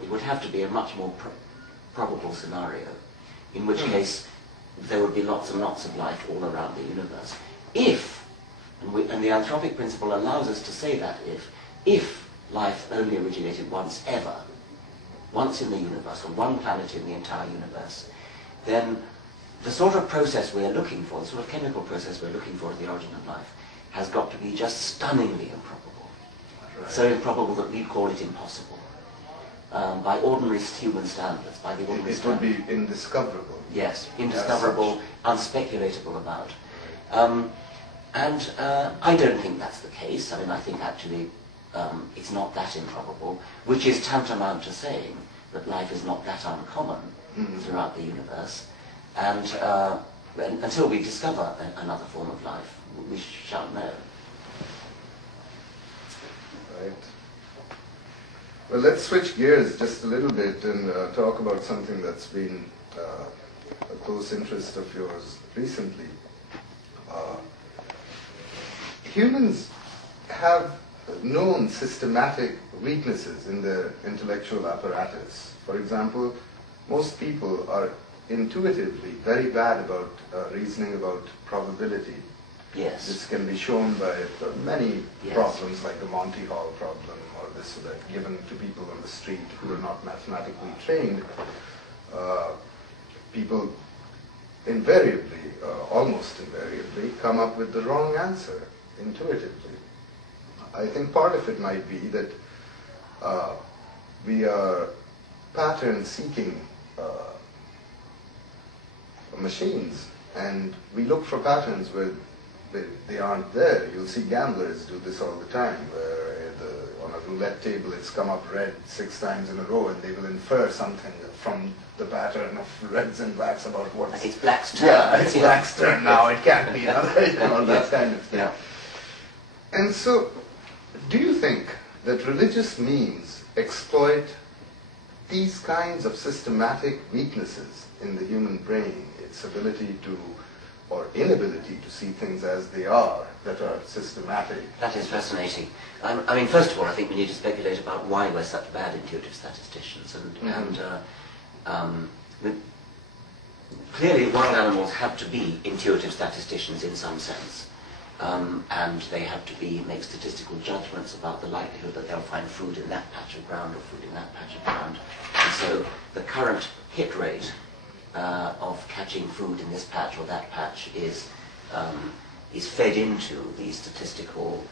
it would have to be a much more probable scenario, in which case there would be lots and lots of life all around the universe. If, and the anthropic principle allows us to say that if life only originated once ever, once in the universe, on one planet in the entire universe, then the sort of process we're looking for, the sort of chemical process we're looking for at the origin of life, has got to be just stunningly improbable. Right. So improbable that we'd call it impossible. By ordinary human standards, by the ordinary standards. It would be indiscoverable. Yes, indiscoverable, unspeculatable about. And I don't think that's the case. I mean, I think actually it's not that improbable, which is tantamount to saying that life is not that uncommon throughout the universe. And until we discover another form of life, we shan't know. Right. Well, let's switch gears just a little bit and talk about something that's been a close interest of yours recently. Humans have known systematic weaknesses in their intellectual apparatus. For example, most people are intuitively very bad about reasoning about probability. Yes. This can be shown by many problems like the Monty Hall problem or this or that given to people on the street who are not mathematically trained. People invariably, almost invariably, come up with the wrong answer intuitively. I think part of it might be that we are pattern-seeking machines, and we look for patterns where they aren't there. You'll see gamblers do this all the time, where on a roulette table it's come up red 6 times in a row, and they will infer something from the pattern of reds and blacks about what's... It's black's turn. Yeah, it's black's turn now, it can't be another, that kind of thing. Yeah. And so, do you think that religious means exploit these kinds of systematic weaknesses in the human brain, its ability to, or inability to see things as they are, that are systematic? That is fascinating. I mean, first of all, I think we need to speculate about why we're such bad intuitive statisticians. Clearly, wild animals have to be intuitive statisticians in some sense. And they have to make statistical judgments about the likelihood that they'll find food in that patch of ground or food in that patch of ground. And so the current hit rate of catching food in this patch or that patch is fed into the statistical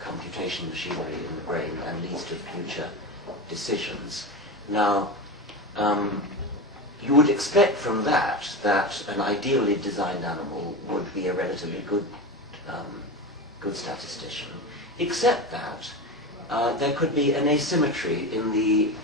computation machinery in the brain and leads to future decisions. Now, you would expect from that an ideally designed animal would be a relatively good statistician, except that there could be an asymmetry in the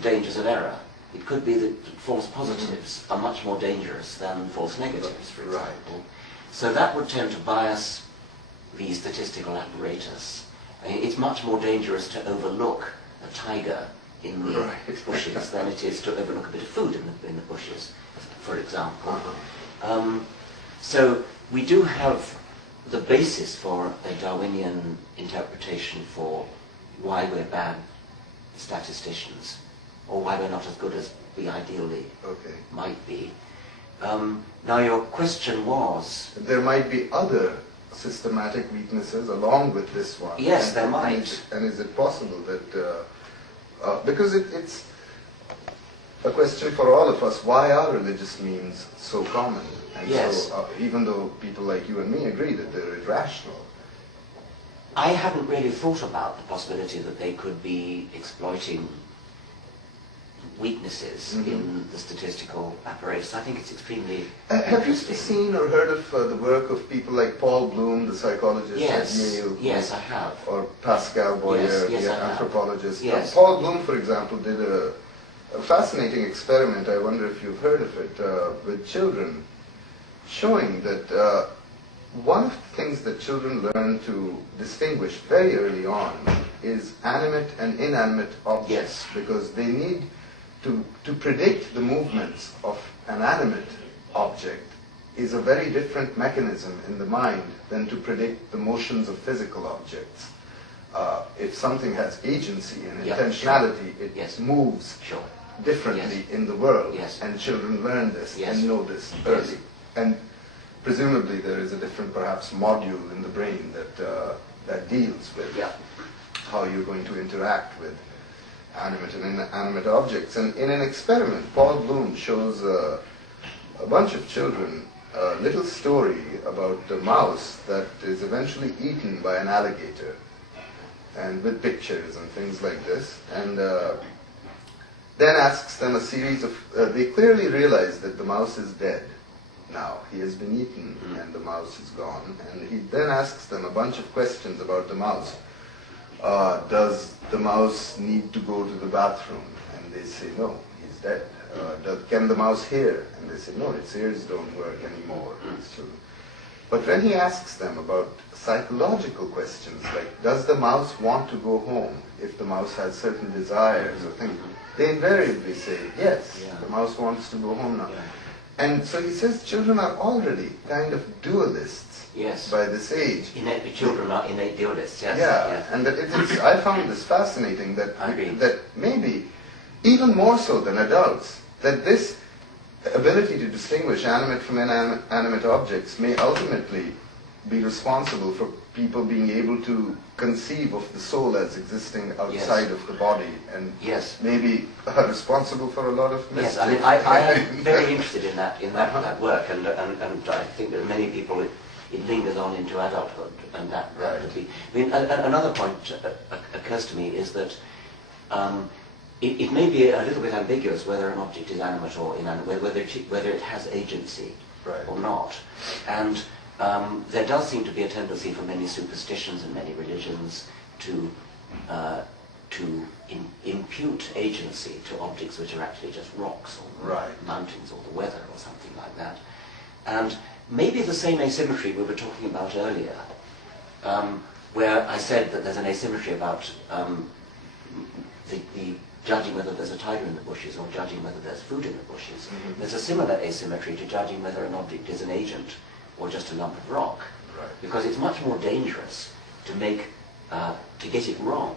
dangers of error. It could be that false positives are much more dangerous than false negatives, for example. So that would tend to bias the statistical apparatus. I mean, it's much more dangerous to overlook a tiger in the bushes than it is to overlook a bit of food in the bushes, for example. So we do have the basis for a Darwinian interpretation for why we're bad statisticians, or why we're not as good as we ideally might be. Now your question was... There might be other systematic weaknesses along with this one. Yes, there might. And is it possible that... because it's a question for all of us, why are religious means so common? And yes. So, even though people like you and me agree that they're irrational. I hadn't really thought about the possibility that they could be exploiting weaknesses in the statistical apparatus. I think it's extremely Have you seen or heard of the work of people like Paul Bloom, the psychologist at Yale? Yes, I have. Or Pascal Boyer, yes, the anthropologist. Yes. Paul Bloom, for example, did a fascinating experiment, I wonder if you've heard of it, with children, showing that one of the things that children learn to distinguish very early on is animate and inanimate objects, because they need to predict the movements of an animate object is a very different mechanism in the mind than to predict the motions of physical objects. if something has agency and Yeah, intentionality, it Yes. moves Sure. differently in the world, Yes. and children learn this Yes. and know this early. And presumably there is a different, perhaps, module in the brain that deals with Yeah. how you're going to interact with animate and inanimate objects. And in an experiment, Paul Bloom shows a bunch of children a little story about a mouse that is eventually eaten by an alligator, and with pictures and things like this, and then asks them a series of, they clearly realize that the mouse is dead now. He has been eaten and the mouse is gone, and he then asks them a bunch of questions about the mouse. Does the mouse need to go to the bathroom? And they say, no, he's dead. Can the mouse hear? And they say, no, its ears don't work anymore. These children. But when he asks them about psychological questions, like, does the mouse want to go home if the mouse has certain desires or things, they invariably say, yes, the mouse wants to go home now. And so he says children are already kind of dualists by this age. Children are innate dualists, yes. Yeah, and that I found this fascinating, that maybe even more so than adults, that this ability to distinguish animate from inanimate objects may ultimately be responsible for people being able to conceive of the soul as existing outside of the body, and maybe responsible for a lot of mischief. Yes, I am very interested in that work, and I think that many people it lingers on into adulthood, and that rapidly. I mean, another point occurs to me is that it may be a little bit ambiguous whether an object is animate or inanimate, whether it has agency or not, and there does seem to be a tendency for many superstitions and many religions to impute agency to objects which are actually just rocks or mountains or the weather or something like that. And maybe the same asymmetry we were talking about earlier, where I said that there's an asymmetry about the judging whether there's a tiger in the bushes or judging whether there's food in the bushes. There's a similar asymmetry to judging whether an object is an agent or just a lump of rock, because it's much more dangerous to get it wrong.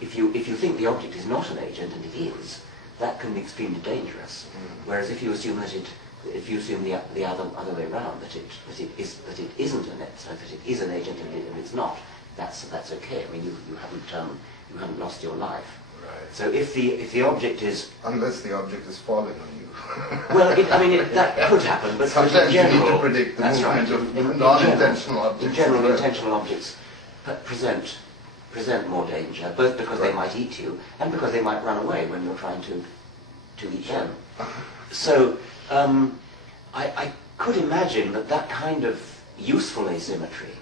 If you think the object is not an agent, and it is, that can be extremely dangerous. Whereas if you assume the other way around, that it isn't an agent, so that it is an agent and it's not, that's okay. I mean, you haven't lost your life. So if the object is, unless the object is falling on you. Well, that could happen, but sometimes in general, you need to predict the movement of non-intentional objects. In general, intentional objects present more danger, both because they might eat you and because they might run away when you're trying to eat them. So I could imagine that kind of useful asymmetry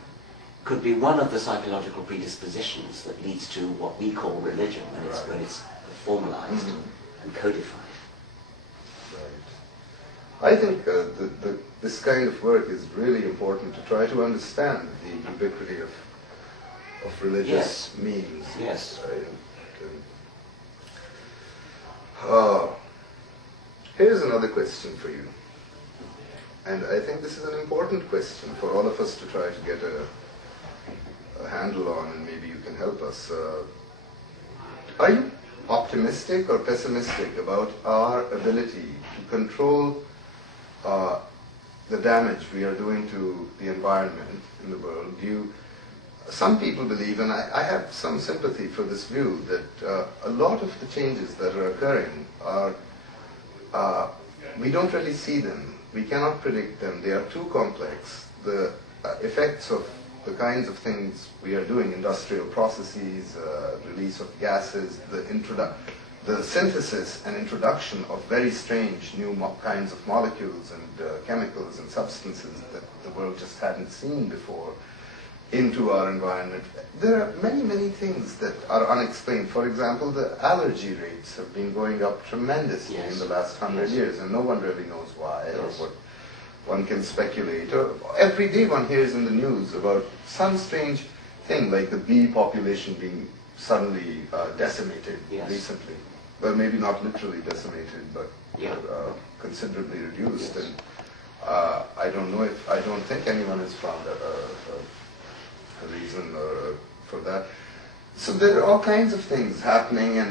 could be one of the psychological predispositions that leads to what we call religion when it's formalized and codified. I think this kind of work is really important to try to understand the ubiquity of religious means. Yes. Here's another question for you. And I think this is an important question for all of us to try to get a handle on, and maybe you can help us. Are you optimistic or pessimistic about our ability to control the damage we are doing to the environment in the world? Some people believe, and I have some sympathy for this view, that a lot of the changes that are occurring are, we don't really see them. We cannot predict them. They are too complex. The effects of the kinds of things we are doing, industrial processes, release of gases, the synthesis and introduction of very strange new kinds of molecules and chemicals and substances that the world just hadn't seen before into our environment. There are many, many things that are unexplained. For example, the allergy rates have been going up tremendously in the last 100 years, and no one really knows why or what. One can speculate. Every day one hears in the news about some strange thing, like the bee population being suddenly decimated recently. Well, maybe not literally decimated, but considerably reduced. And I don't think anyone has found a reason for that. So there are all kinds of things happening, and